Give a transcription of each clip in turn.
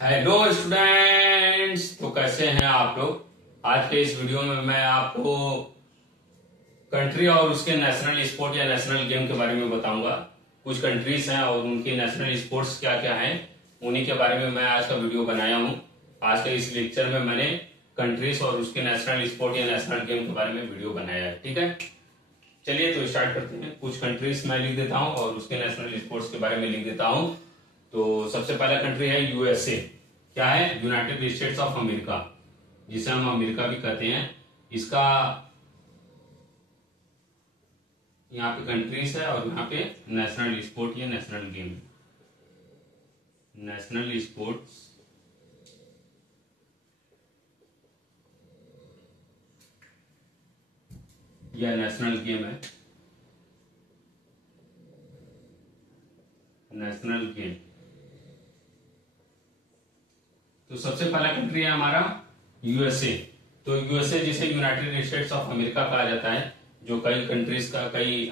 Hello students. तो कैसे हैं आप लोग। आज के इस वीडियो में मैं आपको कंट्री और उसके नेशनल स्पोर्ट या नेशनल गेम के बारे में बताऊंगा। कुछ कंट्रीज हैं और उनके नेशनल स्पोर्ट्स क्या क्या हैं, उन्हीं के बारे में मैं आज का वीडियो बनाया हूं। आज के इस लेक्चर में मैंने कंट्रीज और उसके नेशनल स्पोर्ट या नेशनल गेम के बारे में वीडियो बनाया है। ठीक है, चलिए तो स्टार्ट करते हैं। कुछ कंट्रीज मैं लिख देता हूं और उसके नेशनल स्पोर्ट्स के बारे में लिख देता हूं। तो सबसे पहला कंट्री है यूएसए। क्या है? यूनाइटेड स्टेट्स ऑफ अमेरिका, जिसे हम अमेरिका भी कहते हैं। इसका यहाँ पे कंट्रीज है और यहाँ पे नेशनल स्पोर्ट या नेशनल गेम, नेशनल स्पोर्ट्स या नेशनल गेम है, नेशनल गेम। तो सबसे पहला कंट्री है हमारा यूएसए। तो यूएसए जिसे यूनाइटेड स्टेट्स ऑफ अमेरिका कहा जाता है, जो कई कंट्रीज का कई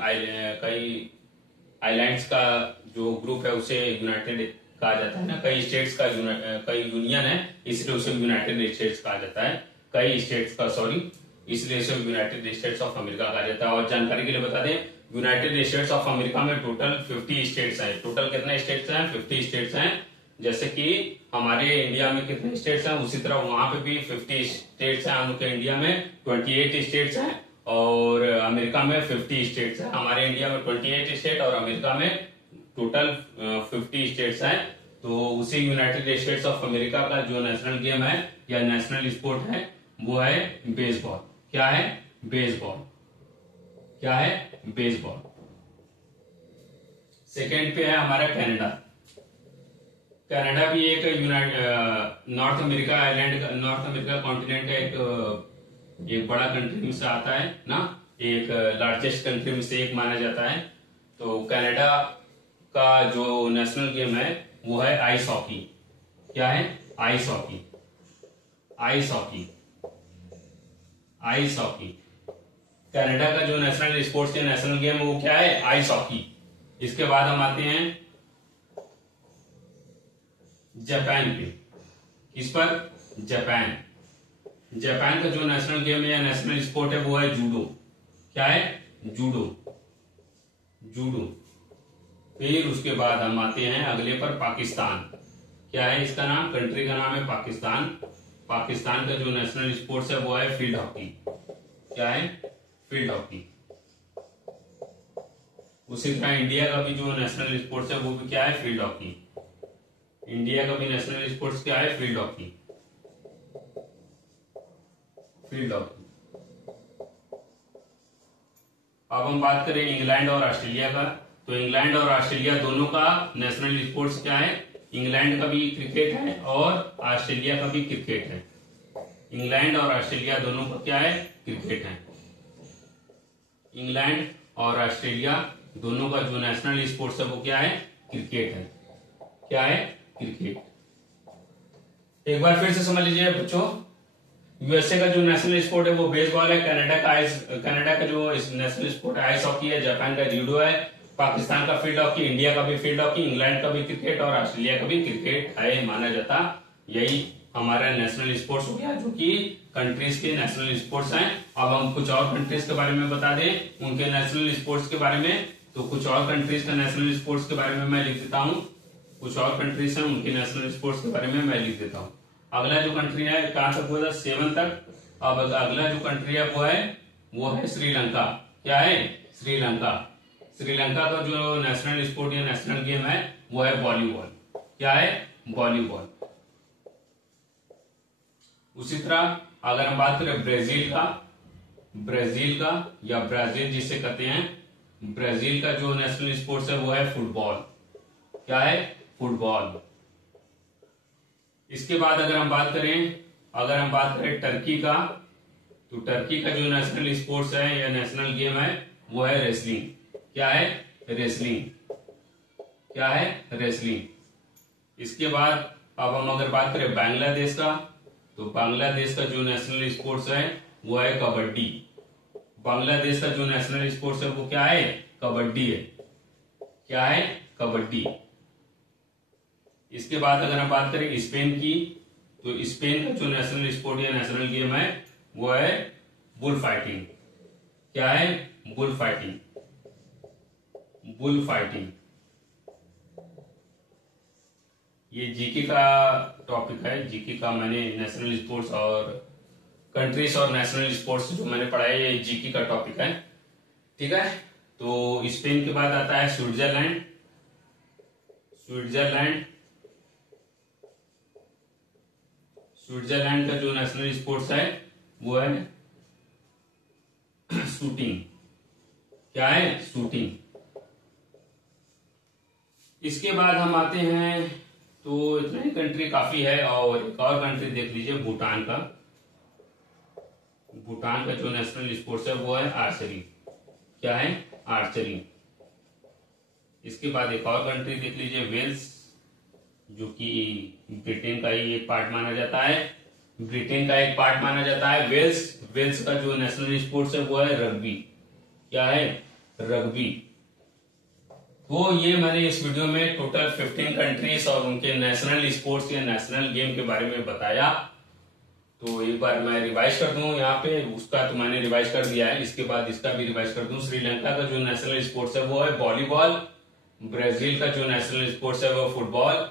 आइलैंड्स का जो ग्रुप है उसे यूनाइटेड कहा जाता है ना। कई स्टेट्स का कई यूनियन है, इसलिए उसे यूनाइटेड स्टेट्स कहा जाता है। कई स्टेट्स का सॉरी, इसलिए इसे यूनाइटेड स्टेट्स ऑफ अमेरिका कहा जाता है। और जानकारी के लिए बता दें, यूनाइटेड स्टेट्स ऑफ अमेरिका में टोटल 50 स्टेट्स हैं। टोटल कितने स्टेट्स हैं? 50 स्टेट्स हैं। जैसे कि हमारे इंडिया में कितने स्टेट्स हैं, उसी तरह वहां पे भी 50 स्टेट्स हैं। उनके इंडिया में 28 स्टेट्स हैं और अमेरिका में 50 स्टेट्स हैं। हमारे इंडिया में 28 स्टेट और अमेरिका में टोटल 50 स्टेट्स हैं। तो उसी यूनाइटेड स्टेट्स ऑफ अमेरिका का जो नेशनल गेम है या नेशनल स्पोर्ट है वो है बेसबॉल। क्या है? बेसबॉल। क्या है? बेसबॉल। सेकेंड पे है हमारा कनाडा। कनाडा भी एक north America island, north America continent का एक बड़ा कंट्री में से आता है ना, एक लार्जेस्ट कंट्री में से एक माना जाता है। तो कनाडा का जो नेशनल गेम है वो है आइस हॉकी। क्या है? Ice hockey. Ice hockey. Ice hockey. Canada का जो नेशनल स्पोर्ट्स या नेशनल गेम है वो क्या है? Ice hockey. इसके बाद हम आते हैं जापान पे। किस पर? जापान। जापान का जो नेशनल गेम है या नेशनल स्पोर्ट है वो है जूडो। क्या है? जूडो। जूडो। फिर उसके बाद हम आते हैं अगले पर पाकिस्तान। क्या है इसका नाम? कंट्री का नाम है पाकिस्तान। पाकिस्तान का जो नेशनल स्पोर्ट्स है वो है फील्ड हॉकी। क्या है? Field hockey. उसी तरह इंडिया का भी जो नेशनल स्पोर्ट्स है वो भी क्या है? Field hockey. इंडिया का भी नेशनल स्पोर्ट्स क्या है? Field hockey. Field hockey. अब हम बात करें इंग्लैंड और ऑस्ट्रेलिया का। तो इंग्लैंड और ऑस्ट्रेलिया दोनों का नेशनल स्पोर्ट्स क्या है? इंग्लैंड का भी क्रिकेट है और ऑस्ट्रेलिया का भी क्रिकेट है। इंग्लैंड और ऑस्ट्रेलिया दोनों का क्या है? क्रिकेट है। इंग्लैंड और ऑस्ट्रेलिया दोनों का जो नेशनल स्पोर्ट्स है वो क्या है? क्रिकेट है। क्या है? क्रिकेट। एक बार फिर से समझ लीजिए बच्चों, यूएसए का जो नेशनल स्पोर्ट है वो बेसबॉल है। कनाडा का जो नेशनल स्पोर्ट है आइस हॉकी है। जापान का जूडो है। पाकिस्तान का फील्ड हॉकी। इंडिया का भी फील्ड हॉकी। इंग्लैंड का भी क्रिकेट और ऑस्ट्रेलिया का भी क्रिकेट है माना जाता। यही हमारा नेशनल स्पोर्ट्स हो गया, जो कि कंट्रीज के नेशनल स्पोर्ट्स हैं। अब हम कुछ और कंट्रीज के बारे में बता दें, उनके नेशनल स्पोर्ट्स के बारे में। तो कुछ और कंट्रीज का नेशनल स्पोर्ट्स के बारे में मैं लिख देता हूँ। कुछ और कंट्रीज हैं उनके नेशनल स्पोर्ट्स के बारे में मैं लिख देता हूँ। अगला जो कंट्री है कहां तक हुआ था? 7 तक। अब अगला जो कंट्री है वो है श्रीलंका। क्या है? श्रीलंका। श्रीलंका का जो नेशनल स्पोर्ट या नेशनल गेम है वो है वॉलीबॉल। क्या है? वॉलीबॉल। उसी तरह अगर हम बात करें ब्राजील का या ब्राजील जिसे कहते हैं, ब्राजील का जो नेशनल स्पोर्ट्स है वो है फुटबॉल। क्या है? फुटबॉल। इसके बाद अगर हम बात करें टर्की का, तो टर्की का जो नेशनल स्पोर्ट्स है या नेशनल गेम है वो है रेसलिंग। क्या है? रेसलिंग। क्या है? रेसलिंग। इसके बाद अब हम अगर बात करें बांग्लादेश का, तो बांग्लादेश का जो नेशनल स्पोर्ट्स है वो है कबड्डी। बांग्लादेश का जो नेशनल स्पोर्ट्स है वो क्या है? कबड्डी है। क्या है? कबड्डी। इसके बाद अगर हम बात करें स्पेन की, तो स्पेन का जो नेशनल स्पोर्ट या नेशनल गेम है वो है बुल फाइटिंग। क्या है? Bull fighting. बुल फाइटिंग ये जीके का टॉपिक है। जीके का मैंने नेशनल स्पोर्ट्स और कंट्रीज और नेशनल स्पोर्ट्स जो मैंने पढ़ा है ये जीके का टॉपिक है। ठीक है, तो स्पेन के बाद आता है स्विट्जरलैंड। स्विट्जरलैंड स्विट्जरलैंड का जो नेशनल स्पोर्ट्स है वो है शूटिंग। क्या है? शूटिंग। इसके बाद हम आते हैं, तो इतना ही कंट्री काफी है। और एक और कंट्री देख लीजिए, भूटान का। भूटान का जो नेशनल स्पोर्ट्स है वो है आर्चरी। क्या है? आर्चरी। इसके बाद एक और कंट्री देख लीजिए, वेल्स, जो कि ब्रिटेन का ही एक पार्ट माना जाता है। ब्रिटेन का एक पार्ट माना जाता है वेल्स। वेल्स का जो नेशनल स्पोर्ट्स है वो है रग्बी। क्या है? रग्बी। तो ये मैंने इस वीडियो में टोटल 15 कंट्रीज और उनके नेशनल स्पोर्ट्स या नेशनल गेम के बारे में बताया। तो एक बार मैं रिवाइज कर दूं यहाँ पे, उसका तो मैंने रिवाइज कर दिया है, इसके बाद इसका भी रिवाइज कर दूं। श्रीलंका का जो नेशनल स्पोर्ट्स है वो है वॉलीबॉल। ब्राजील का जो नेशनल स्पोर्ट्स है वो फुटबॉल।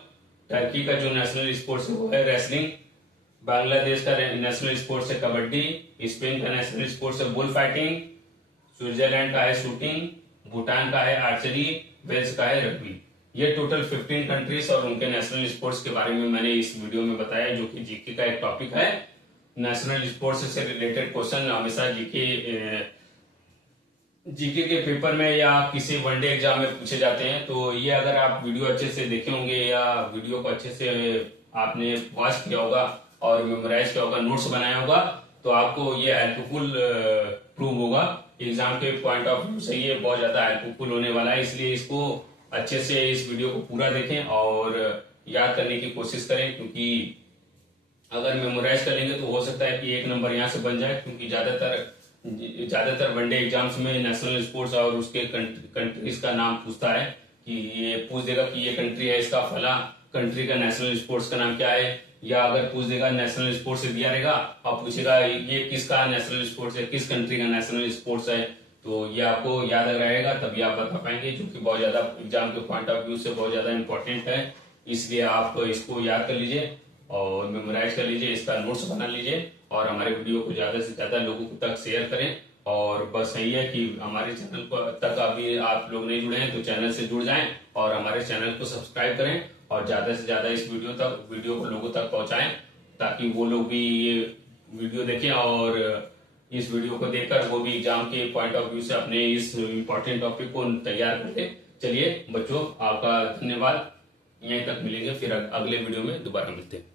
टर्की का जो नेशनल स्पोर्ट्स है वो है रेसलिंग। बांग्लादेश का नेशनल स्पोर्ट्स है कबड्डी। स्पेन का नेशनल स्पोर्ट्स है बुल फाइटिंग। स्विट्जरलैंड का है शूटिंग। भूटान का है आर्चरी। वेल्स का है रग्बी। ये टोटल 15 कंट्रीज और उनके नेशनल स्पोर्ट्स के बारे में मैंने इस वीडियो में बताया, जो कि जीके का एक टॉपिक है। नेशनल स्पोर्ट्स से रिलेटेड क्वेश्चन हमेशा जीके के पेपर में या किसी वनडे एग्जाम में पूछे जाते हैं। तो ये अगर आप वीडियो अच्छे से देखे होंगे या वीडियो को अच्छे से आपने वॉच किया होगा और मेमोराइज किया होगा, नोट्स बनाया होगा, तो आपको ये हेल्पफुल प्रूव होगा। एग्जाम के पॉइंट ऑफ व्यू से ये बहुत ज्यादा हेल्पफुल होने वाला है। इसलिए इसको अच्छे से इस वीडियो को पूरा देखें और याद करने की कोशिश करें, क्योंकि अगर मेमोराइज कर लेंगे तो हो सकता है कि एक नंबर यहाँ से बन जाए। क्योंकि ज्यादातर वनडे एग्जाम्स में नेशनल स्पोर्ट्स और उसके कंट्रीज का नाम पूछता है, कि ये पूछ देगा कि ये कंट्री है, इसका फला कंट्री का नेशनल स्पोर्ट्स का नाम क्या है। या अगर पूछ देगा नेशनल स्पोर्ट्स से दिया रहेगा और पूछेगा ये किसका नेशनल स्पोर्ट्स है, किस कंट्री का नेशनल स्पोर्ट्स है, तो ये आपको याद रहेगा, तभी आप बता पाएंगे। जो कि बहुत ज्यादा एग्जाम के पॉइंट ऑफ व्यू से बहुत ज्यादा इंपॉर्टेंट है। इसलिए आप इसको याद कर लीजिए और मेमोराइज कर लीजिए, इसका नोट्स बना लीजिए और हमारे वीडियो को ज्यादा से ज्यादा लोगों तक शेयर करें। और बस यही है कि हमारे चैनल तक अभी आप लोग नहीं जुड़े हैं तो चैनल से जुड़ जाएं और हमारे चैनल को सब्सक्राइब करें और ज्यादा से ज्यादा इस वीडियो को लोगों तक पहुंचाएं, ताकि वो लोग भी ये वीडियो देखें और इस वीडियो को देखकर वो भी एग्जाम के पॉइंट ऑफ व्यू से अपने इस इम्पोर्टेंट टॉपिक को तैयार करते। चलिए बच्चों, आपका धन्यवाद। यहीं तक मिलेंगे, फिर अगले वीडियो में दोबारा मिलते हैं।